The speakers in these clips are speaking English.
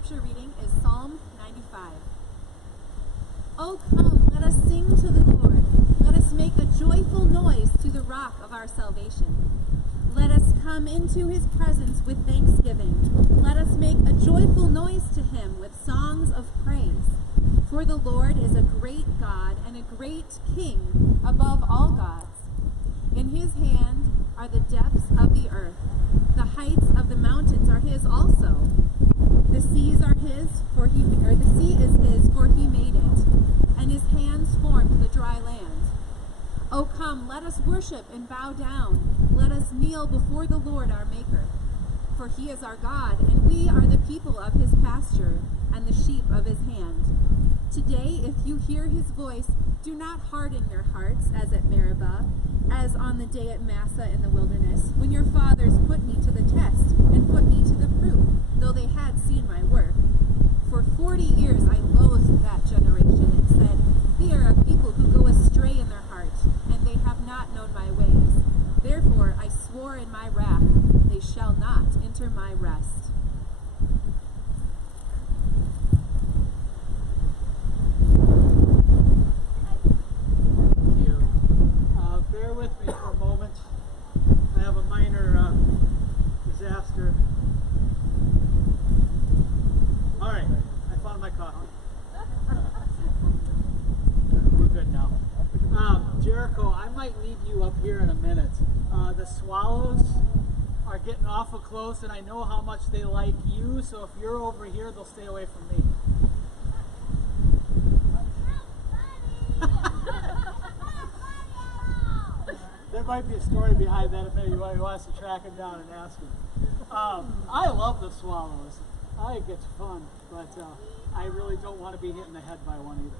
scripture reading is Psalm 95. Oh, come, let us sing to the Lord. Let us make a joyful noise to the rock of our salvation. Let us come into his presence with thanksgiving. Let us make a joyful noise to him with songs of praise. For the Lord is a great God and a great King above all gods. In his hand are the depths of the earth. The heights of the mountains are his also. The seas are his, the sea is his, for he made it, and his hands formed the dry land. O come, let us worship and bow down. Let us kneel before the Lord our Maker. For he is our God, and we are the people of his pasture, and the sheep of his hand. Today, if you hear his voice, do not harden your hearts as at Meribah, as on the day at Massah in the wilderness, when your fathers put me to the test and put me to the proof, though they had seen my work. For 40 years I loathed that generation and said, they are a people who go astray in their heart, and they have not known my ways. Therefore I swore in my wrath, they shall not enter my rest. Bear with me for a moment. I have a minor disaster. All right, I found my coffee. We're good now. Jericho, I might need you up here in a minute. The swallows are getting awful close, and I know how much they like you, so if you're over here, they'll stay away from me. There might be a story behind that if anybody wants to track him down and ask him. I love the swallows. I think it's fun, but I really don't want to be hit in the head by one either.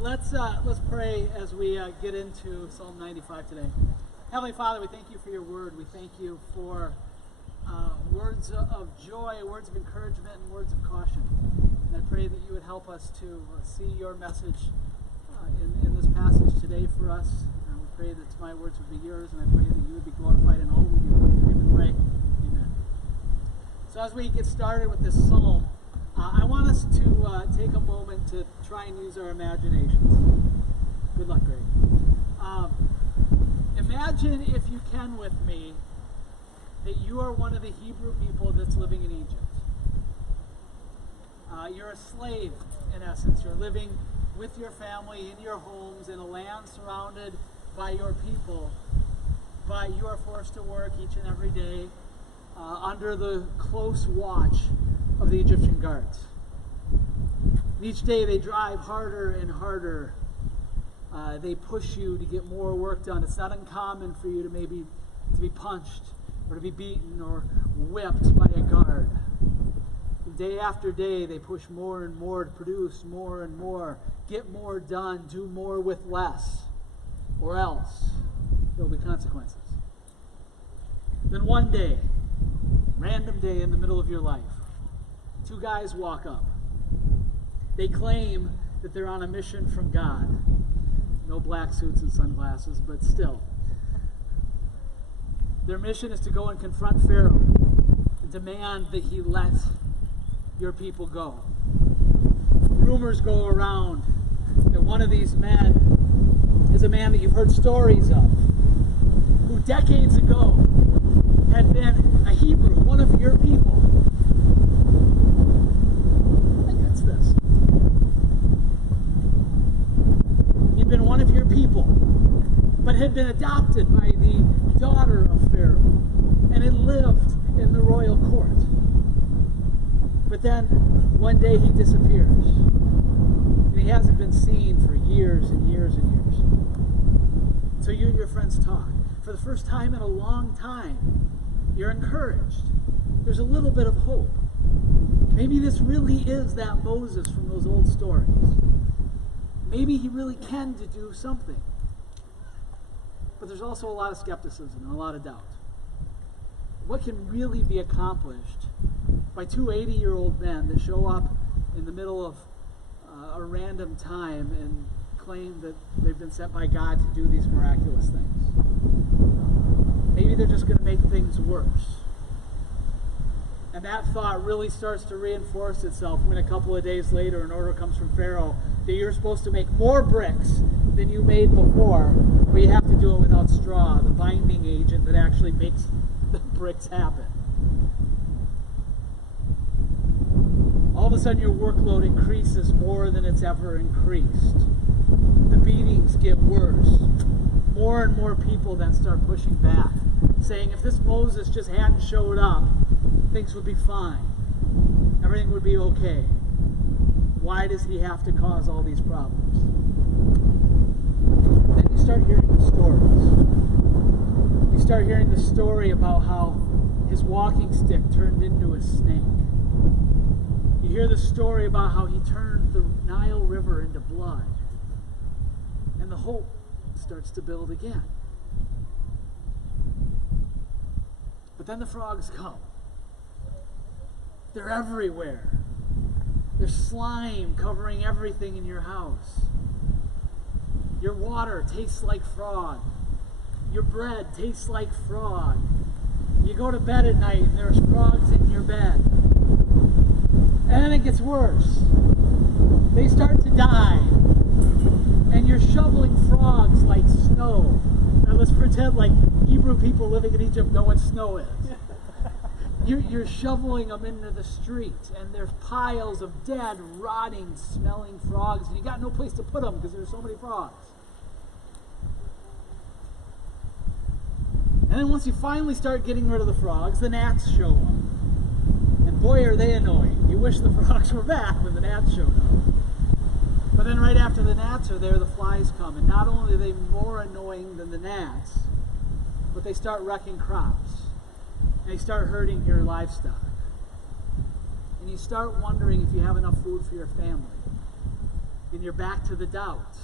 Let's pray as we get into Psalm 95 today. Heavenly Father, we thank you for your word. We thank you for words of joy, words of encouragement, and words of caution. And I pray that you would help us to see your message in this passage today for us. We pray that my words would be yours, and I pray that you would be glorified in all we do. We pray. Amen. So as we get started with this psalm, I want us to take a moment to try and use our imaginations. Good luck, Greg. Imagine, if you can with me, that you are one of the Hebrew people that's living in Egypt. You're a slave, in essence. You're living with your family in your homes in a land surrounded by your people, but you are forced to work each and every day under the close watch of the Egyptian guards. And each day they drive harder and harder. They push you to get more work done. It's not uncommon for you to be punched or to be beaten or whipped by a guard. And day after day they push more and more to produce more and more, get more done, do more with less, or else there will be consequences. Then one day, random day in the middle of your life, two guys walk up. They claim that they're on a mission from God. No black suits and sunglasses, but still. Their mission is to go and confront Pharaoh and demand that he let your people go. Rumors go around that one of these men is a man that you've heard stories of, who decades ago had been a Hebrew, one of your people. I think that's this. He'd been one of your people, but had been adopted by the daughter of Pharaoh and had lived in the royal court. But then one day he disappears. And he hasn't been seen for years and years and years. So you and your friends talk. For the first time in a long time, you're encouraged. There's a little bit of hope. Maybe this really is that Moses from those old stories. Maybe he really can do something. But there's also a lot of skepticism and a lot of doubt. What can really be accomplished by two 80-year-old men that show up in the middle of a random time and claim that they've been sent by God to do these miraculous things? Maybe they're just going to make things worse. And that thought really starts to reinforce itself when a couple of days later an order comes from Pharaoh that you're supposed to make more bricks than you made before, but you have to do it without straw, the binding agent that actually makes the bricks happen. All of a sudden your workload increases more than it's ever increased. The beatings get worse. More and more people then start pushing back, saying if this Moses just hadn't showed up, things would be fine. Everything would be okay. Why does he have to cause all these problems? Then you start hearing the stories. You start hearing the story about how his walking stick turned into a snake. You hear the story about how he turned the Nile River into blood. And the hope starts to build again. But then the frogs come. They're everywhere. There's slime covering everything in your house. Your water tastes like frog. Your bread tastes like frog. You go to bed at night and there's frogs in your bed. And then it gets worse. They start to die. And you're shoveling frogs like snow. Now let's pretend like Hebrew people living in Egypt know what snow is. You're shoveling them into the street, and there's piles of dead, rotting, smelling frogs, and you got no place to put them because there's so many frogs. And then once you finally start getting rid of the frogs, the gnats show up. And boy, are they annoying. You wish the frogs were back when the gnats showed up. But then right after the gnats are there, the flies come. And not only are they more annoying than the gnats, but they start wrecking crops. And they start hurting your livestock. And you start wondering if you have enough food for your family. And you're back to the doubts.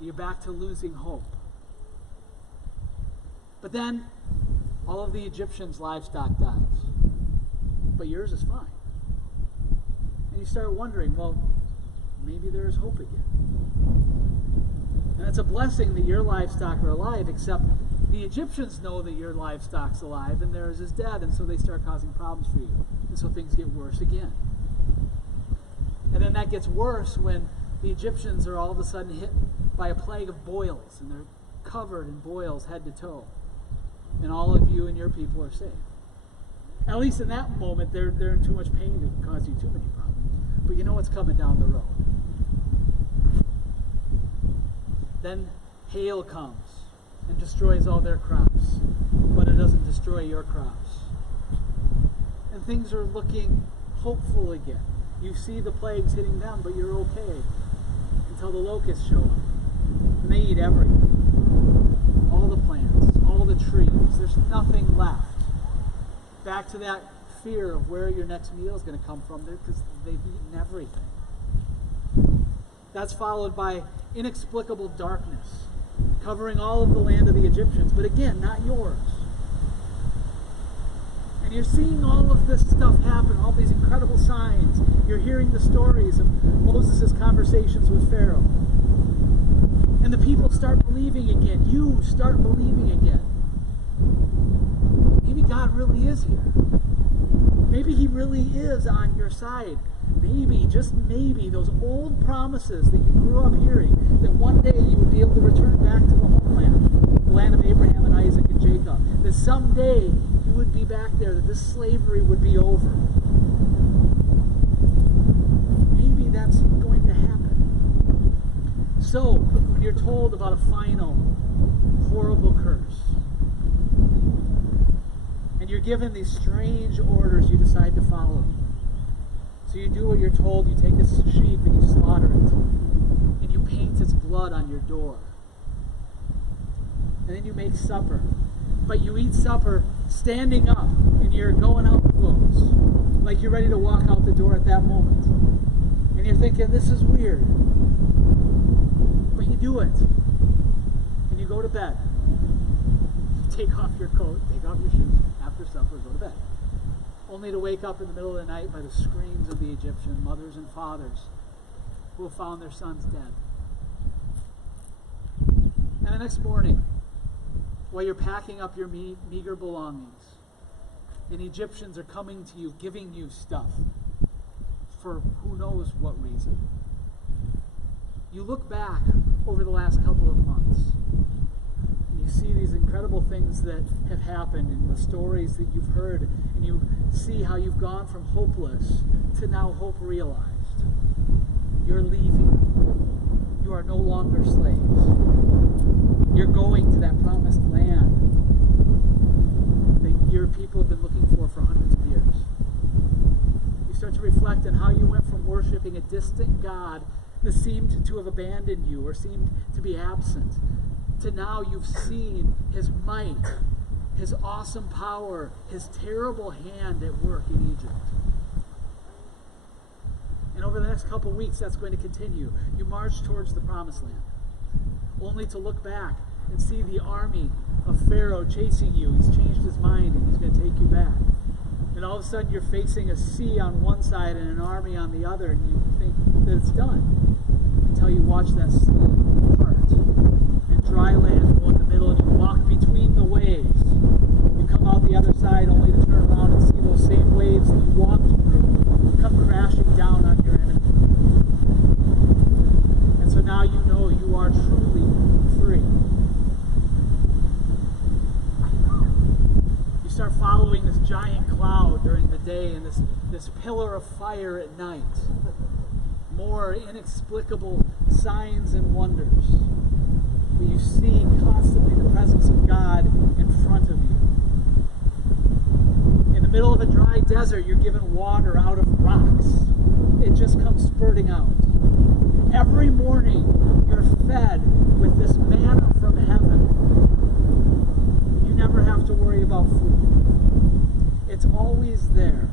You're back to losing hope. But then, all of the Egyptians' livestock dies. But yours is fine. And you start wondering, well, maybe there is hope again. And it's a blessing that your livestock are alive, except the Egyptians know that your livestock's alive and theirs is dead, and so they start causing problems for you. And so things get worse again. And then that gets worse when the Egyptians are all of a sudden hit by a plague of boils, and they're covered in boils head to toe. And all of you and your people are safe. At least in that moment, they're in too much pain to cause you too many problems. But you know what's coming down the road. Then hail comes and destroys all their crops, but it doesn't destroy your crops. And things are looking hopeful again. You see the plagues hitting them, but you're okay until the locusts show up. And they eat everything. All the plants, all the trees. There's nothing left. Back to that fear of where your next meal is going to come from, because they've eaten everything. That's followed by inexplicable darkness, covering all of the land of the Egyptians, but again, not yours. And you're seeing all of this stuff happen, all these incredible signs. You're hearing the stories of Moses' conversations with Pharaoh. And the people start believing again. You start believing again. Maybe God really is here. Maybe he really is on your side. Maybe, just maybe, those old promises that you grew up hearing, that one day you would be able to return back to the homeland, the land of Abraham and Isaac and Jacob, that someday you would be back there, that this slavery would be over. Maybe that's going to happen. So, when you're told about a final, horrible curse, and you're given these strange orders, you decide to follow them. So you do what you're told. You take a sheep and you slaughter it. And you paint its blood on your door. And then you make supper. But you eat supper standing up in your going out clothes. Like you're ready to walk out the door at that moment. And you're thinking, this is weird. But you do it. And you go to bed. You take off your coat, take off your shoes. After supper, go to bed. Only to wake up in the middle of the night by the screams of the Egyptian mothers and fathers who have found their sons dead. And the next morning, while you're packing up your meager belongings, And Egyptians are coming to you, giving you stuff for who knows what reason. You look back over the last couple of months, and you see these incredible things that have happened and the stories that you've heard, and you see how you've gone from hopeless to now hope realized. You're leaving. You are no longer slaves. You're going to that promised land that your people have been looking for hundreds of years. You start to reflect on how you went from worshiping a distant God that seemed to have abandoned you or seemed to be absent, to now you've seen his might, his awesome power, his terrible hand at work in Egypt. And over the next couple weeks, that's going to continue. You march towards the promised land, only to look back and see the army of Pharaoh chasing you. He's changed his mind and he's going to take you back. And all of a sudden, you're facing a sea on one side and an army on the other, and you think that it's done. Until you watch that sea part and dry land go in the middle, and you walk between the waves. You come out the other side only to turn around and see those same waves that you walked through come crashing down on your enemy. And so now you know you are truly free. You start following this giant cloud during the day and this pillar of fire at night. More inexplicable signs and wonders. But you see constantly the presence of God in front of you. In the middle of a dry desert, you're given water out of rocks. It just comes spurting out. Every morning, you're fed with this manna from heaven. You never have to worry about food. It's always there.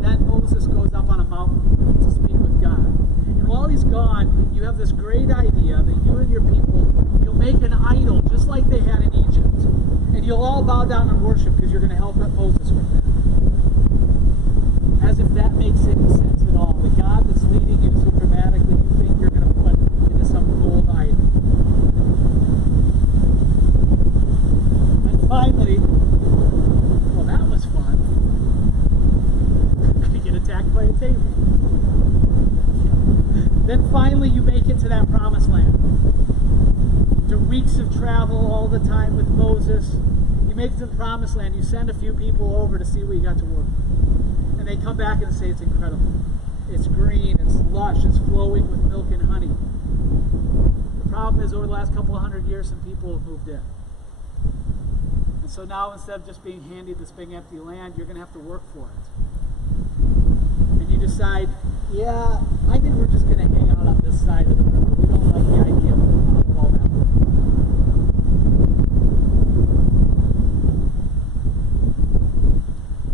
Then Moses goes up on a mountain to speak with God. And while he's gone, you have this great idea that you and your people, you'll make an idol just like they had in Egypt. And you'll all bow down and worship because you're going to help Moses with that. As if that makes any sense at all. The God that's leading you so dramatically, you think you're going to put into some gold idol. And finally, well, that was fun. Get attacked by a table. Then finally you make it to that promised land. After weeks of travel all the time with Moses, you make it to the promised land. You send a few people over to see what you got to work with. And they come back and say it's incredible. It's green, it's lush, it's flowing with milk and honey. The problem is over the last couple of hundred years some people have moved in. And so now instead of just being handed this big empty land, you're going to have to work for it. And you decide, yeah, I think we're just going to hang out on this side of the river. We don't like the idea of all that work.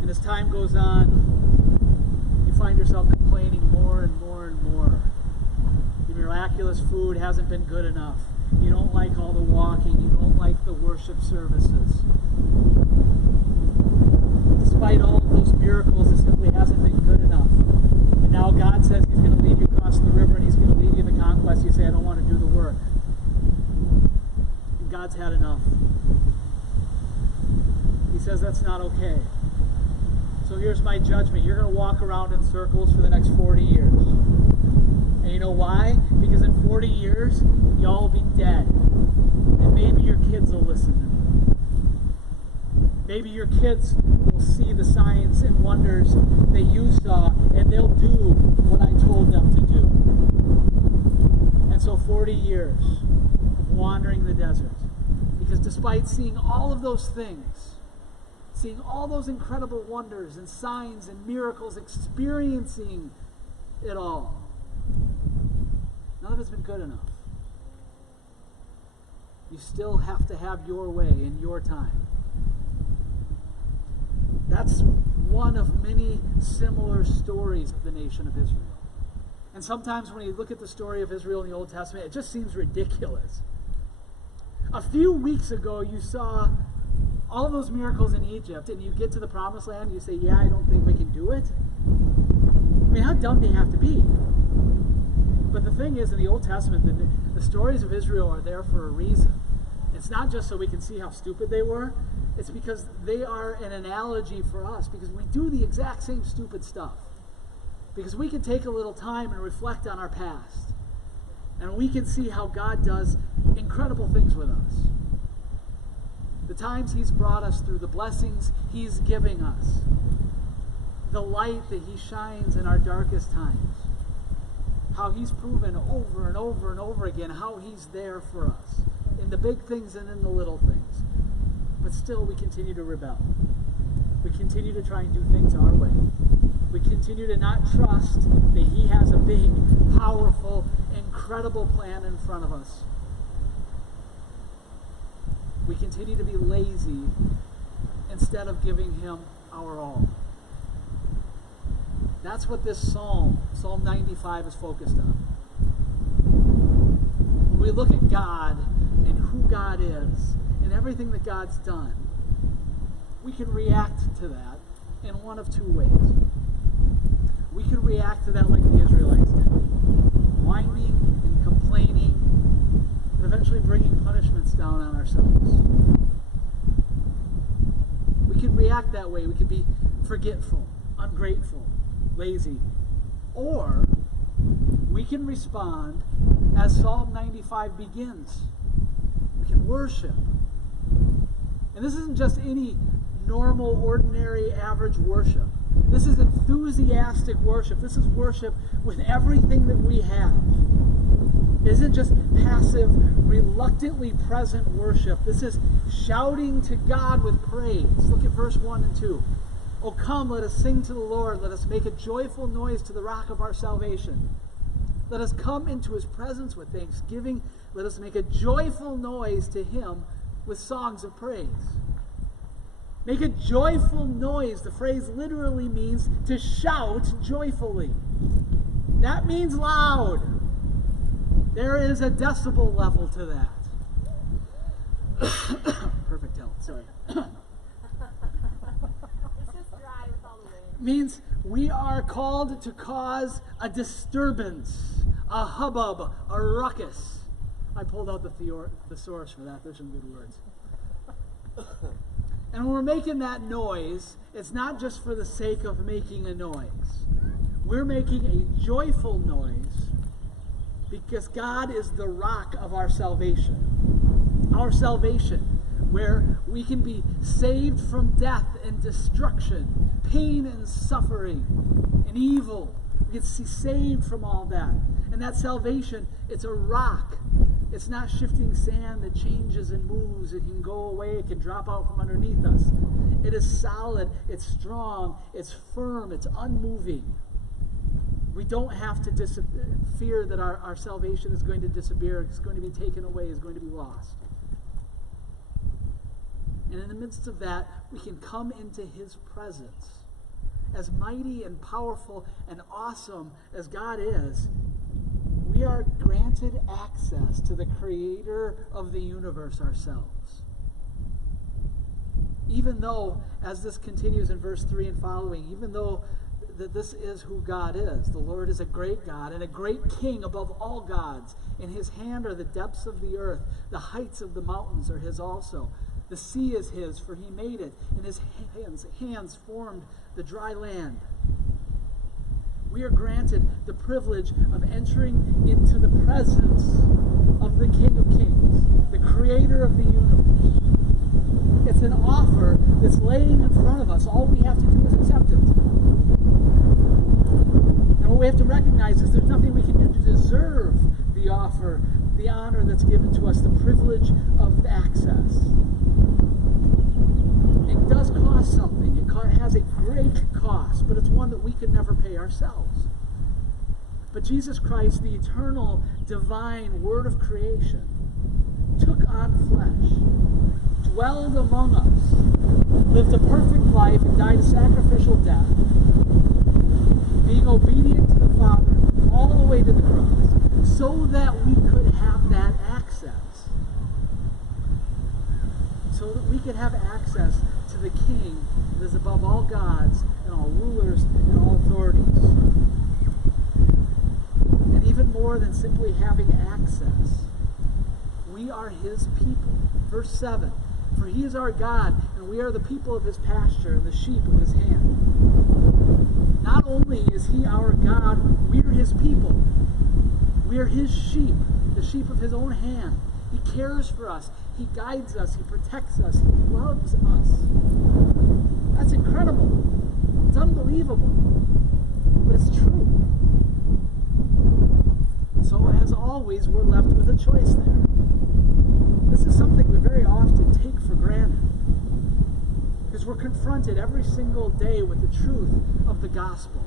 And as time goes on, you find yourself complaining more and more and more. The miraculous food hasn't been good enough. You don't like all the walking. You don't like the worship services. Despite all of those miracles, it simply hasn't been good enough. And now God says he's going to lead you across the river and he's going to lead you in the conquest. You say, I don't want to do the work. And God's had enough. He says, that's not okay. So here's my judgment. You're going to walk around in circles for the next 40 years. And you know why? Because in 40 years, y'all will be dead. And maybe your kids will listen to me. Maybe your kids will see the signs and wonders that you saw, and they'll do what I told them to do. And so 40 years of wandering the desert. Because despite seeing all of those things, seeing all those incredible wonders and signs and miracles, experiencing it all, none of it's been good enough. You still have to have your way in your time. That's one of many similar stories of the nation of Israel. And sometimes when you look at the story of Israel in the Old Testament, it just seems ridiculous. A few weeks ago, you saw all those miracles in Egypt, and you get to the Promised Land, and you say, yeah, I don't think we can do it. I mean, how dumb do you have to be? But the thing is, in the Old Testament, the stories of Israel are there for a reason. It's not just so we can see how stupid they were. It's because they are an analogy for us, because we do the exact same stupid stuff. Because we can take a little time and reflect on our past. And we can see how God does incredible things with us. The times He's brought us through, the blessings He's giving us, the light that He shines in our darkest times, how He's proven over and over and over again how He's there for us in the big things and in the little things. But still we continue to rebel. We continue to try and do things our way. We continue to not trust that He has a big, powerful, incredible plan in front of us. We continue to be lazy instead of giving Him our all. That's what this Psalm 95, is focused on. When we look at God and who God is and everything that God's done, we can react to that in one of two ways. We can react to that like the Israelites did, whining and complaining, and eventually bringing punishments down on ourselves. We can react that way. We can be forgetful, ungrateful, lazy. Or we can respond as Psalm 95 begins. We can worship. And this isn't just any normal, ordinary, average worship. This is enthusiastic worship. This is worship with everything that we have. It isn't just passive, reluctantly present worship. This is shouting to God with praise. Look at verse 1 and 2. O come, let us sing to the Lord. Let us make a joyful noise to the rock of our salvation. Let us come into His presence with thanksgiving. Let us make a joyful noise to Him with songs of praise. Make a joyful noise. The phrase literally means to shout joyfully. That means loud. There is a decibel level to that. Perfect health, sorry. Means we are called to cause a disturbance, a hubbub, a ruckus. I pulled out the thesaurus for that. There's some good words. And when we're making that noise, it's not just for the sake of making a noise. We're making a joyful noise because God is the rock of our salvation. Our salvation, where we can be saved from death and destruction, pain and suffering and evil. We can be saved from all that. And that salvation, it's a rock. It's not shifting sand that changes and moves. It can go away. It can drop out from underneath us. It is solid. It's strong. It's firm. It's unmoving. We don't have to fear that our salvation is going to disappear. It's going to be taken away. It's going to be lost. And in the midst of that, we can come into His presence. As mighty and powerful and awesome as God is, we are granted access to the Creator of the universe ourselves. Even though, as this continues in verse 3 and following, even though that this is who God is, the Lord is a great God and a great King above all gods. In His hand are the depths of the earth. The heights of the mountains are His also. The sea is His, for He made it, and His hands formed the dry land. We are granted the privilege of entering into the presence of the King of Kings, the Creator of the universe. It's an offer that's laying in front of us. All we have to do is accept it. And what we have to recognize is there's nothing we can do to deserve the offer, the honor that's given to us, the privilege of access. It does cost something. It has a great cost, but it's one that we could never pay ourselves. But Jesus Christ, the eternal, divine Word of creation, took on flesh, dwelled among us, lived a perfect life, and died a sacrificial death, being obedient to the Father all the way to the cross, so that we could have that access. So that we could have access to the King that is above all gods and all rulers and all authorities. And even more than simply having access, we are His people. Verse 7, For he is our God, and we are the people of his pasture and the sheep of his hand. Not only is he our God, we are his people. We are his sheep, the sheep of his own hand. He cares for us. He guides us. He protects us. He loves us. That's incredible. It's unbelievable. But it's true. So as always, we're left with a choice there. This is something we very often take for granted. Because we're confronted every single day with the truth of the gospel.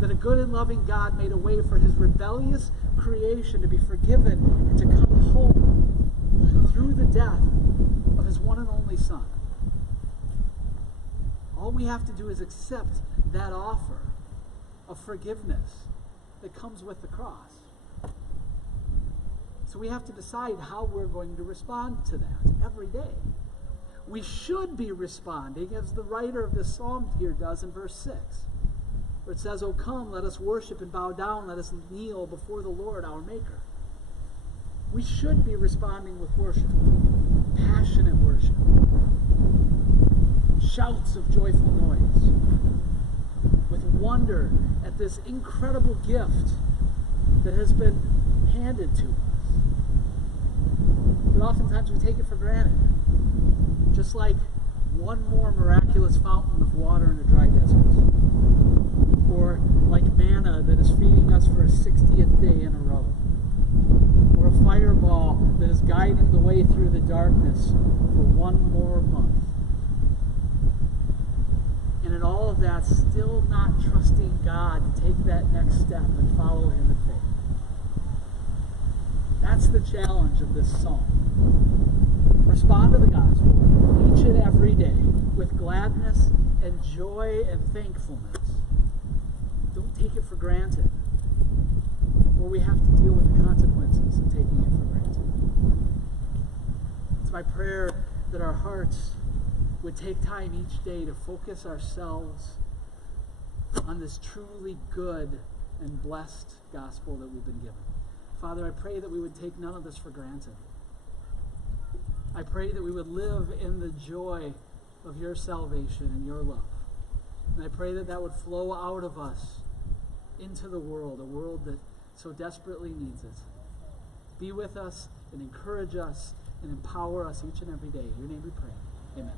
That a good and loving God made a way for his rebellious creation to be forgiven and to come home through the death of his one and only Son. All we have to do is accept that offer of forgiveness that comes with the cross. So we have to decide how we're going to respond to that every day. We should be responding as the writer of this psalm here does in verse 6, where it says, "O come, let us worship and bow down, let us kneel before the Lord our Maker." We should be responding with worship, passionate worship, shouts of joyful noise, with wonder at this incredible gift that has been handed to us. But oftentimes we take it for granted. Just like one more miraculous fountain of water in a dry desert. Or like manna that is feeding us for a 60th day in a row. Or a fireball that is guiding the way through the darkness for one more month. And in all of that, still not trusting God to take that next step and follow him in faith. That's the challenge of this psalm. Respond to the gospel each and every day with gladness and joy and thankfulness. Don't take it for granted, or we have to deal with the consequences of taking it for granted. It's my prayer that our hearts would take time each day to focus ourselves on this truly good and blessed gospel that we've been given. Father, I pray that we would take none of this for granted. I pray that we would live in the joy of your salvation and your love. And I pray that that would flow out of us into the world, a world that so desperately needs it. Be with us and encourage us and empower us each and every day. In your name we pray. Amen.